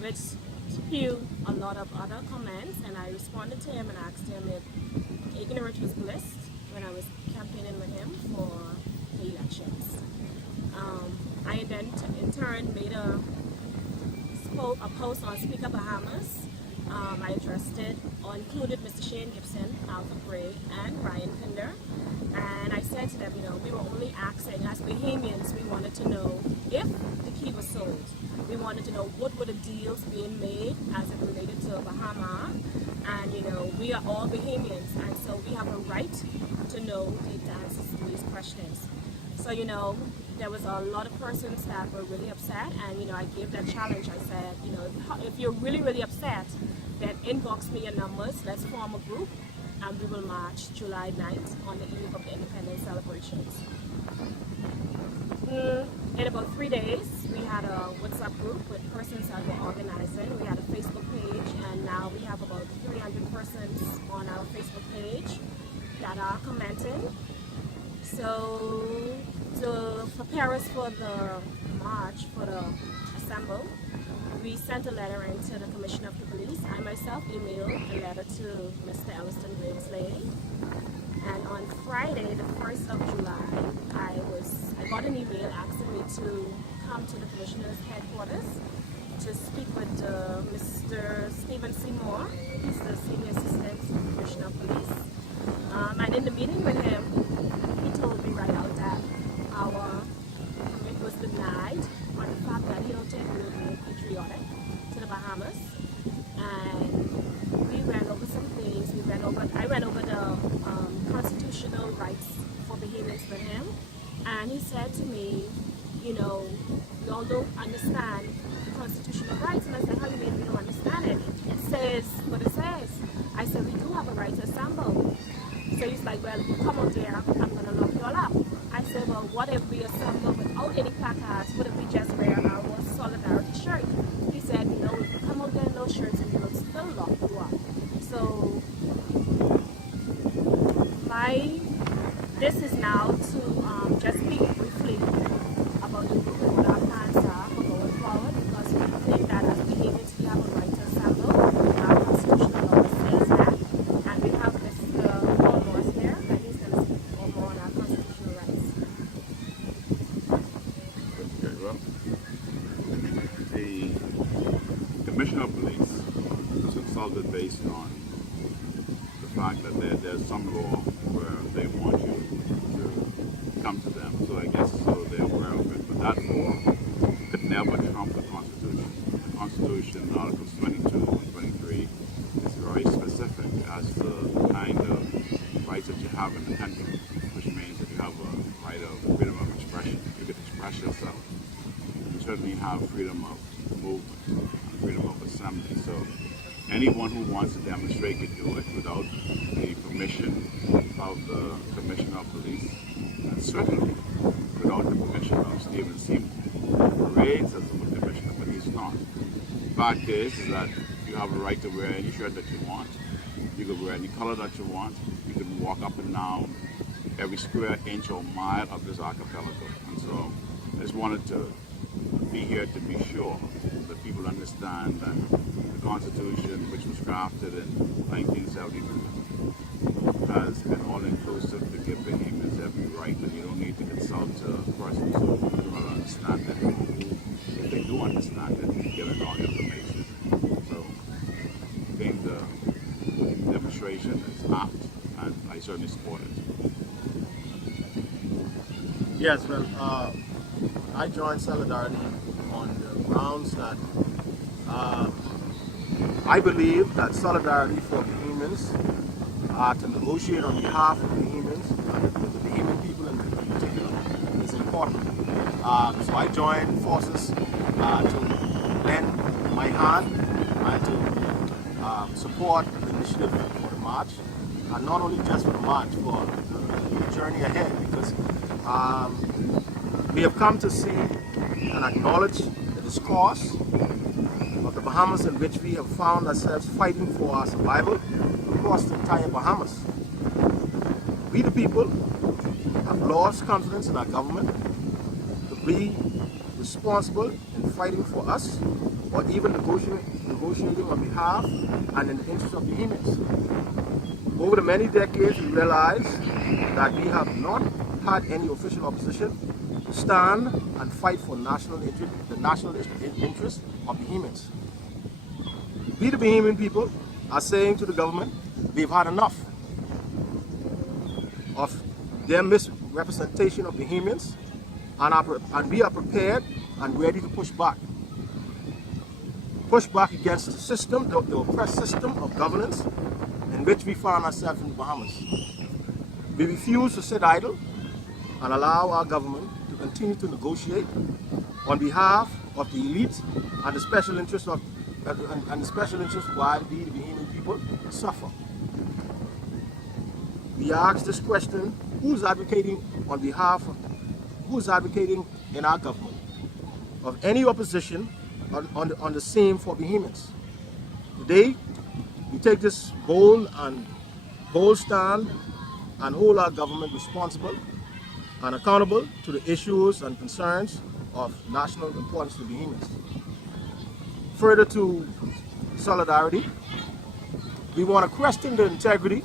which spewed a lot of other comments, and I responded to him and asked him if ignorance was bliss when I was campaigning with him for the elections. I then in turn made a post on Speaker Bahamas. I addressed it, or included Mr. Shane Gibson, Alpha Gray, and Ryan Pinder. And I said to them, we were only asking, as Bahamians, we wanted to know if the key was sold. We wanted to know what were the deals being made as it related to Bahama. And, we are all Bahamians, and so we have a right to know the answers to these questions. So, there was a lot of persons that were really upset, and, I gave that challenge. I said, if you're really, really upset, then inbox me your numbers, let's form a group, and we will march July 9th on the eve of the independence celebrations. In about 3 days, we had a WhatsApp group with persons that were organizing. We had a Facebook page, and now we have about 300 persons on our Facebook page that are commenting. So, to prepare us for the march, for the assemble, we sent a letter into the Commissioner of the Police. I myself emailed a letter to Mr. Elliston Gravesley. And on Friday, the 1st of July, I got an email asking me to come to the Commissioner's headquarters to speak with Mr. Stephen Seymour. He's the Senior Assistant Commissioner of Police. And in the meeting with him, he told me right out that our permit was denied on the fact that he don't think we were being patriotic to the Bahamas. And we ran over some things. I ran over the constitutional rights for Bahamians with him. And he said to me, y'all don't understand the constitutional rights. And I said, how do you mean we don't understand it? It says what it says. I said, we do have a right to assemble. So he's like, well, come out there, I'm going to lock you all up. I said, well, what if we assemble without any placards? What if we just wear our solidarity shirt? He said, no, if you come out there in those shirts, and we will still lock you up. So this is now to just speak briefly about the group and what our plans are for going forward, because we think that as Bahamians we have a right to assemble. Our constitutional law says that, and we have Mr. Morris here, and he's going to speak more on our constitutional rights. Okay, well, the Commissioner of Police was consulted based on the fact that there's some law where they want you to come to them, so I guess so they're aware of it. But that law could never trump the Constitution. The Constitution, Articles 22 and 23, is very specific as to the kind of rights that you have in the country, which means that you have a right of freedom of expression. You can express yourself. You certainly have freedom of movement and freedom of assembly. So anyone who wants to demonstrate can do it without the permission of the Commissioner of Police, and certainly without the permission of Stephen Seymour. Parades as the Commissioner of Police not. The fact is that you have a right to wear any shirt that you want. You can wear any color that you want. You can walk up and down every square inch or mile of this archipelago. And so I just wanted to be here to be sure that people understand that the Constitution, which was drafted in 1972, has been all-inclusive to give Bahamians every right, and you don't need to consult persons who don't understand it. If they do understand it, give it all information. So I think the demonstration is apt, and I certainly support it. Yes, well, I joined Solidarity on the grounds that I believe that solidarity for Bahamians to negotiate on behalf of Bahamians, with the Bahamian people in particular, is important. So I joined forces to lend my hand and to support the initiative for the march, and not only just for the march, for the journey ahead, because we have come to see and acknowledge the discourse of the Bahamas, in which we have found ourselves fighting for our survival across the entire Bahamas. We the people have lost confidence in our government to be responsible in fighting for us or even negotiating on behalf and in the interest of the Bahamians. Over the many decades, we realized that we have not had any official opposition to stand and fight for the national interest of Bahamians. We, the Bahamian people, are saying to the government, they've had enough of their misrepresentation of Bahamians, and we are prepared and ready to push back. Push back against the system, the oppressed system of governance in which we find ourselves in the Bahamas. We refuse to sit idle and allow our government to continue to negotiate on behalf of the elite and the special interests of why we, the Bahamian people, suffer. We ask this question: who's advocating in our government of any opposition on the same for Bahamians? Today, we take this bold stand and hold our government responsible and accountable to the issues and concerns of national importance to Bahamians. Further to solidarity, we want to question the integrity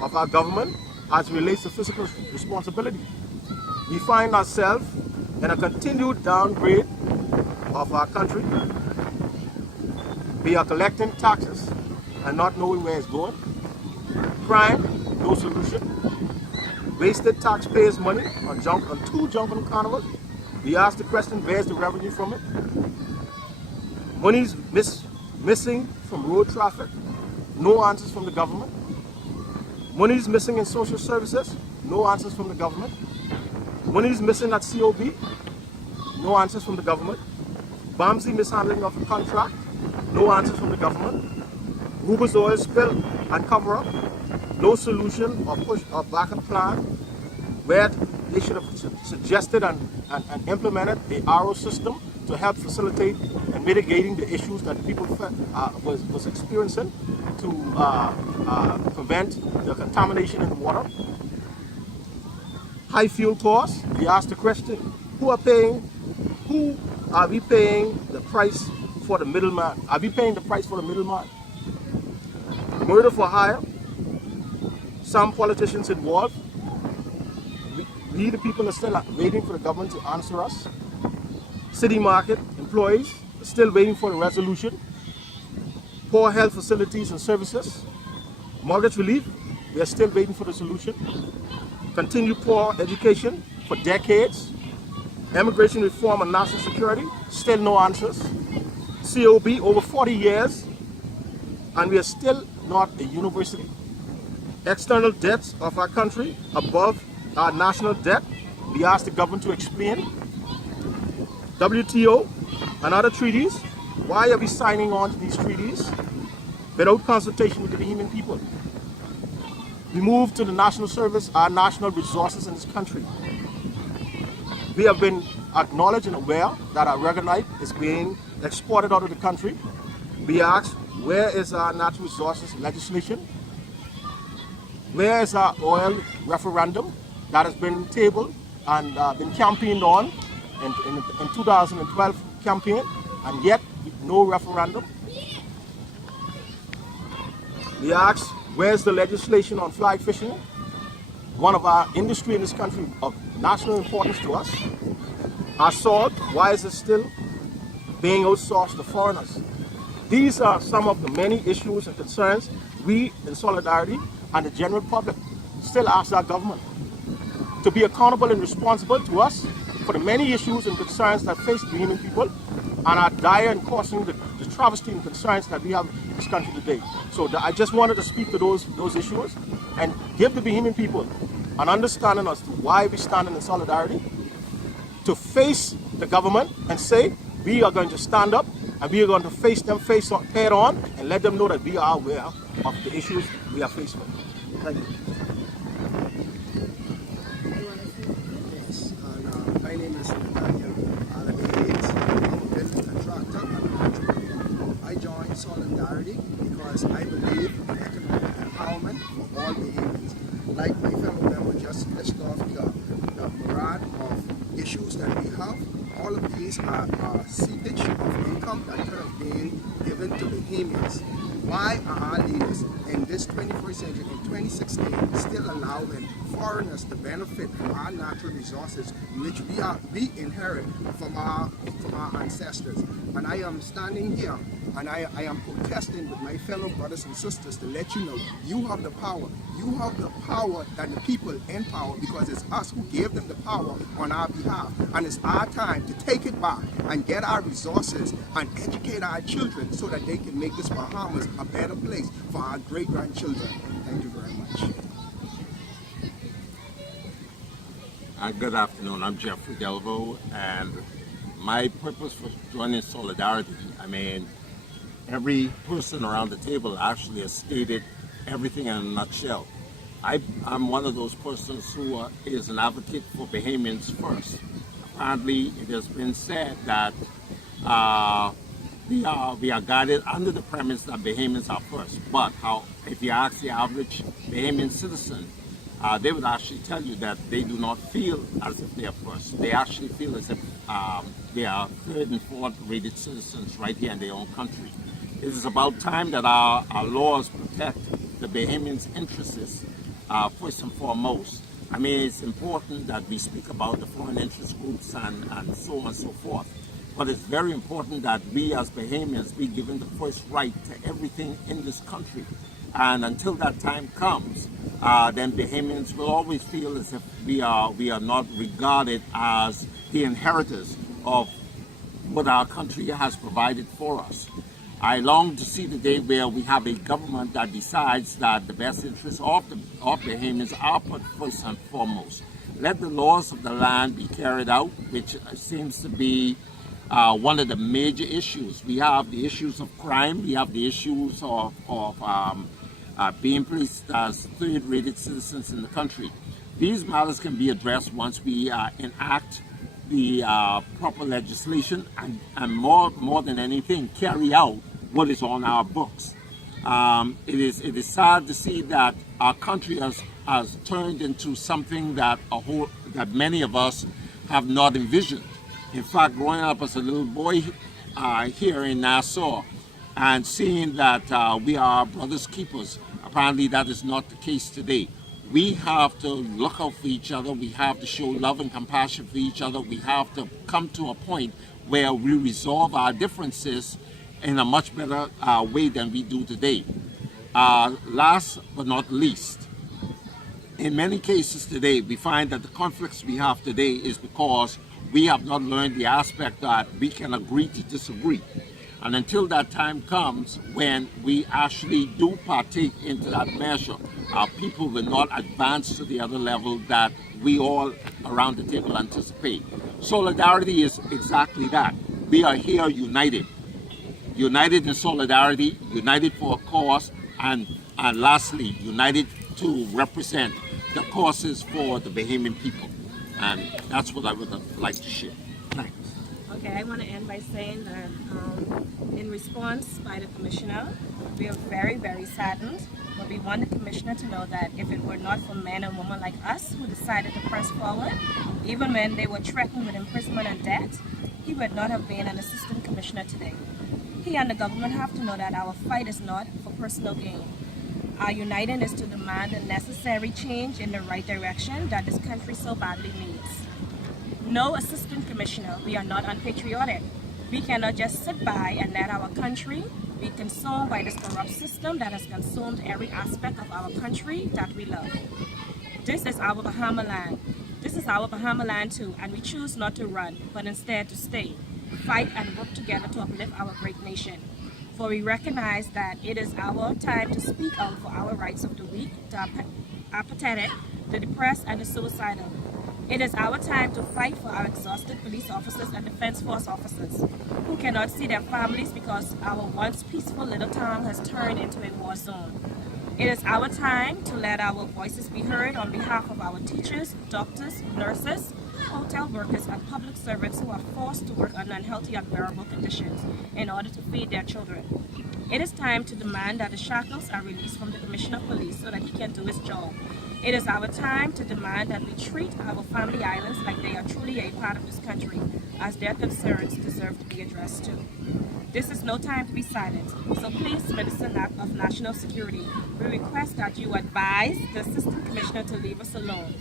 of our government as it relates to fiscal responsibility. We find ourselves in a continued downgrade of our country. We are collecting taxes and not knowing where it's going. Crime, no solution. Wasted taxpayers' money on two jumping carnivals. We ask the question, where's the revenue from it? Money's missing from road traffic. No answers from the government. Money's missing in social services. No answers from the government. Money's missing at COB. No answers from the government. Bamsey mishandling of the contract. No answers from the government. Ruber's oil spill and cover up. No solution or push or backup plan where they should have suggested and implemented a RO system to help facilitate and mitigating the issues that people was experiencing to prevent the contamination in the water. High fuel costs. We ask the question: who are we paying the price for the middleman? Are we paying the price for the middleman? Murder for hire. Some politicians involved. We the people are still waiting for the government to answer us. City market employees are still waiting for the resolution. Poor health facilities and services. Mortgage relief, we are still waiting for the solution. Continued poor education for decades. Immigration reform and national security, still no answers. COB, over 40 years, and we are still not a university. External debts of our country above our national debt, we ask the government to explain. WTO and other treaties, why are we signing on to these treaties without consultation with the Bahamian people? We move to the national service, our national resources in this country. We have been acknowledged and aware that our regonite is being exported out of the country. We ask, where is our natural resources legislation? Where is our oil referendum that has been tabled and been campaigned on in 2012 campaign, and yet no referendum? We ask, where's the legislation on fly fishing? One of our industry in this country of national importance to us. Our salt, why is it still being outsourced to foreigners? These are some of the many issues and concerns we in Solidarity and the general public still ask our government to be accountable and responsible to us for the many issues and concerns that face the Bahamian people and are dire and causing the travesty and concerns that we have in this country today. So I just wanted to speak to those issues and give the Bahamian people an understanding as to why we stand in solidarity, to face the government and say we are going to stand up and we are going to face them head on and let them know that we are aware of the issues we are faced with. Thank you. Yes, my name is Nathaniel Alagates. I'm a building contractor and an entrepreneur. I joined Solidarity because I believe in economic empowerment for all Bahamians. Like my fellow member just listed off the myriad of issues that we have. All of these are seepage outcome that could have been given to Bahamians. Why are our leaders in this 21st century, in 2016, still allowing foreigners to benefit from our natural resources, which we inherit from our ancestors? And I am standing here and I am protesting with my fellow brothers and sisters to let you know you have the power. You have the power that the people in power, because it's us who gave them the power on our behalf. And it's our time to take it back and get our resources and educate our children so that they can make this Bahamas a better place for our great-grandchildren. Thank you very much. Good afternoon, I'm Jeffrey Delvo, and my purpose for joining Solidarity, I mean, every person around the table actually has stated everything in a nutshell. I'm one of those persons who is an advocate for Bahamians first. Apparently, it has been said that we are guided under the premise that Bahamians are first. But if you ask the average Bahamian citizen, they would actually tell you that they do not feel as if they are first. They actually feel as if they are third and fourth rated citizens right here in their own country. It is about time that our laws protect the Bahamians' interests first and foremost. I mean, it's important that we speak about the foreign interest groups and so on and so forth. But it's very important that we as Bahamians be given the first right to everything in this country. And until that time comes, then Bahamians will always feel as if we are not regarded as the inheritors of what our country has provided for us. I long to see the day where we have a government that decides that the best interests of Bahamians are put first and foremost. Let the laws of the land be carried out, which seems to be one of the major issues. We have the issues of crime, we have the issues of being placed as third-rated citizens in the country. These matters can be addressed once we enact the proper legislation and more than anything, carry out what is on our books. It is sad to see that our country has turned into something that many of us have not envisioned. In fact, growing up as a little boy here in Nassau and seeing that we are our brother's keepers, apparently that is not the case today. We have to look out for each other. We have to show love and compassion for each other. We have to come to a point where we resolve our differences in a much better way than we do today. Last but not least, in many cases today, we find that the conflicts we have today is because we have not learned the aspect that we can agree to disagree. And until that time comes when we actually do partake into that measure, our people will not advance to the other level that we all around the table anticipate. Solidarity is exactly that. We are here united. United in solidarity, united for a cause, and lastly, united to represent the causes for the Bahamian people. And that's what I would like to share. Thanks. Okay, I want to end by saying that in response by the Commissioner, we are very, very saddened, but we want the Commissioner to know that if it were not for men and women like us who decided to press forward, even when they were threatened with imprisonment and death, he would not have been an Assistant Commissioner today. He and the government have to know that our fight is not for personal gain. Our uniting is to demand the necessary change in the right direction that this country so badly needs. No, Assistant Commissioner, we are not unpatriotic. We cannot just sit by and let our country be consumed by this corrupt system that has consumed every aspect of our country that we love. This is our Bahama land. This is our Bahama land too, and we choose not to run, but instead to stay, fight and work together to uplift our great nation. For we recognize that it is our time to speak out for our rights of the weak, the apathetic, the depressed, and the suicidal. It is our time to fight for our exhausted police officers and defense force officers who cannot see their families because our once peaceful little town has turned into a war zone. It is our time to let our voices be heard on behalf of our teachers, doctors, nurses, hotel workers, and public servants who are forced to work under unhealthy, unbearable conditions in order to feed their children. It is time to demand that the shackles are released from the Commissioner of Police so that he can do his job. It is our time to demand that we treat our family islands like they are truly a part of this country, as their concerns deserve to be addressed too. This is no time to be silent. So please, Citizen of National Security, we request that you advise the Assistant Commissioner to leave us alone.